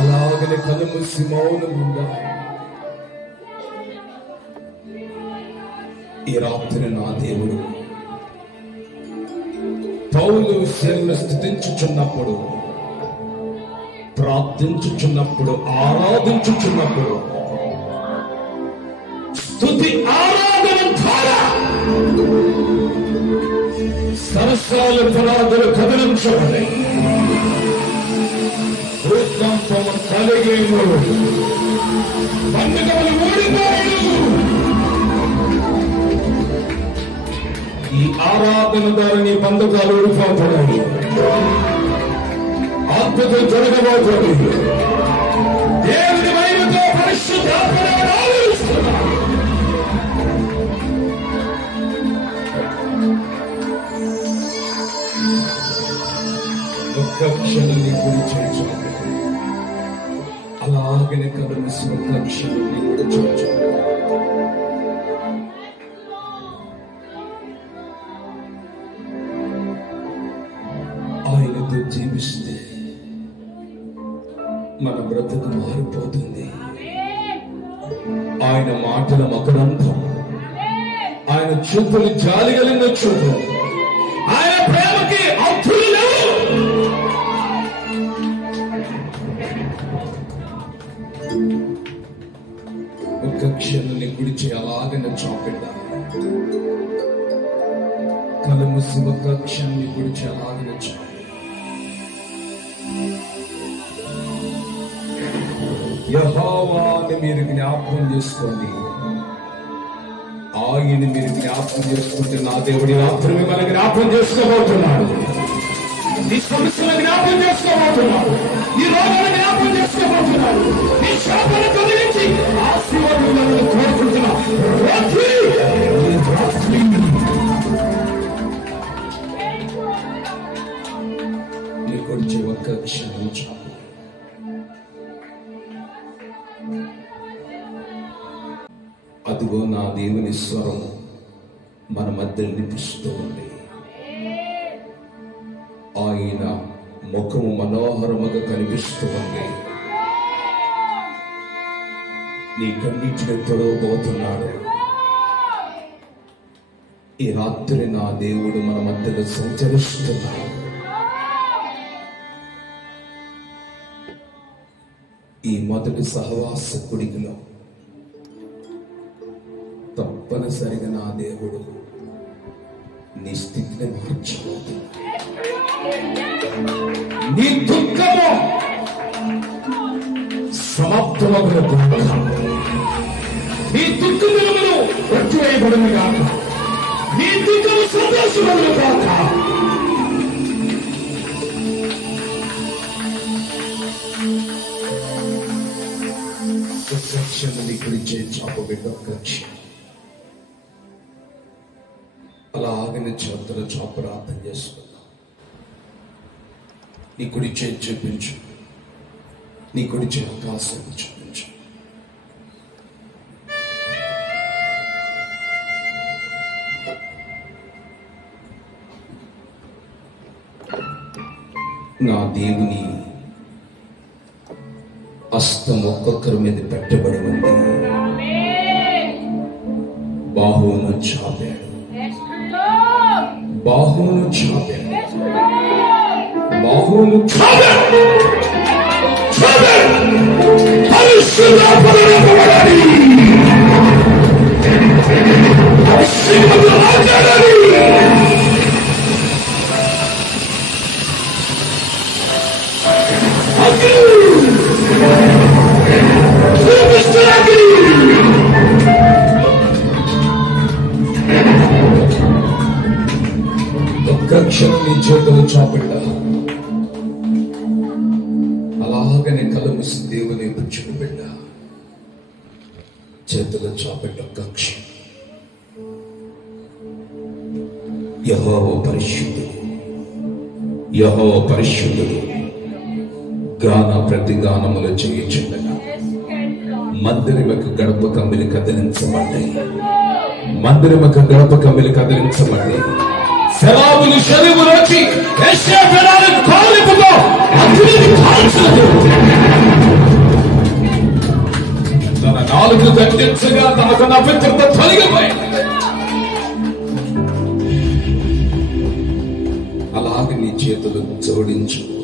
అలాగనే కళ్ళు మూసి మౌనముందా. ఈ రాత్రి నా దేవుడు పౌలు శిలను స్తుతించుచున్నప్పుడు, ప్రార్థించుచున్నప్పుడు, ఆరాధించుచున్నప్పుడు స్తుతి ఆరాధన ద్వారా సరస్రాల పునాదులు కదిలించబడి భూకంపము కలిగేను, పండుగలు ఓడిపోయాడు. ఈ ఆరాధన ద్వారా నీ బంధకాలు ఓడిపోతాయి, అద్భుతం జరగబోతుంది. దేవుని మహిమతో పరిశుద్ధాత్మను ఆరాధిస్తున్నాం. ఒక్క క్షణం నీ గురి చేయించాలి. అలాగనే కలుసి ఒక్క క్షణం నీ గురి చేయించాలి. ఆయనతో జీవిస్తే మన బ్రతుకు మారిపోతుంది. ఆయన మాటల మకరంధం, ఆయన చూపులు జాలి కలిగిన చూపు, ఆయన ప్రేమకి అర్థులు లేవు. ఒక్క క్షణాన్ని గుడిచి అలాగనే చాపెట్టాలి. కళ్ళు మూసి ఒక్క క్షణాన్ని గుడిచి అలాగనే చాపెట్టాలి. యెహోవాని మీరు జ్ఞాపకం చేసుకోండి. ఆయన మీరు జ్ఞాపకం చేసుకుంటే నా దేవుడి రాత్రి మిమ్మల్ని జ్ఞాపకం చేసుకోబోతున్నాడు. ఈ సమస్యను జ్ఞాపకం చేసుకోబోతున్నాడు. ఈ రోగాన్ని జ్ఞాపకం చేసుకోబోతున్నాడు. ఈ శాపాన్ని తొలగించి ఆశీర్వాదాలను కోరుకుంటున్నా. నీకు వచ్చే ఒక్క క్షణం చాలు. అదిగో నా దేవుని స్వరం మన మధ్య నిలుస్తూ ఉంది. ఆయన ముఖము మనోహరముగా కనిపిస్తూ ఉంది. నీ కన్నీటిని తొడవబోతున్నాడు. ఈ రాత్రి నా దేవుడు మన మధ్యలో సంచరిస్తున్నాడు. ఈ మొదటి సహవాస కుడికిలో తప్పనిసరిగా నా దేవుడు నీ స్థితిని మార్చబోతున్నాడు. నీ దుఃఖము సమాప్తమగును గాక. నీ దుఃఖములను రట్టువేయబడును గాక. నీ దుఃఖము సంతోషమగును గాక. నీ గురించి చాపబెట్ట అలాగనే చేతుల చాప ప్రార్థన చేసుకుందాం. నీ కుడి చేతి చూపించు. నీ కుడి చేతి ఆకాశం చూపించు. నా దేవుని హస్తం ఒక్కొక్కరి మీద పెట్టబడి ఉంది. బాహువును చాపాడు. బాహువును చాపాడు. బాహువును చాపాడు. క్షణం నీ చేతులు చాపిడ్డ అలాగనే కళ్ళు మూసి దేవుని చూపెట్ట. చేతులు చాపిడ్డ కక్ష. యెహోవా పరిశుద్ధుడు, యెహోవా పరిశుద్ధుడు, గాన ప్రతి గానములు చేయించుండగా మందిరముకు గడప కమ్మిలి కదిలించబడ్డాయి. మందిరముకు గడప కమ్మిలి కదిలించబడ్డాయి. శరాబులు శరీములు వచ్చి యెషయా పెరాలకు కాలిపుతో అగ్నిని కాల్చినది. తన నాలుగు గట్టించగా తనకున్న అపవిత్రత తొలగిపోయింది. అలాగే నీ చేతులు జోడించు.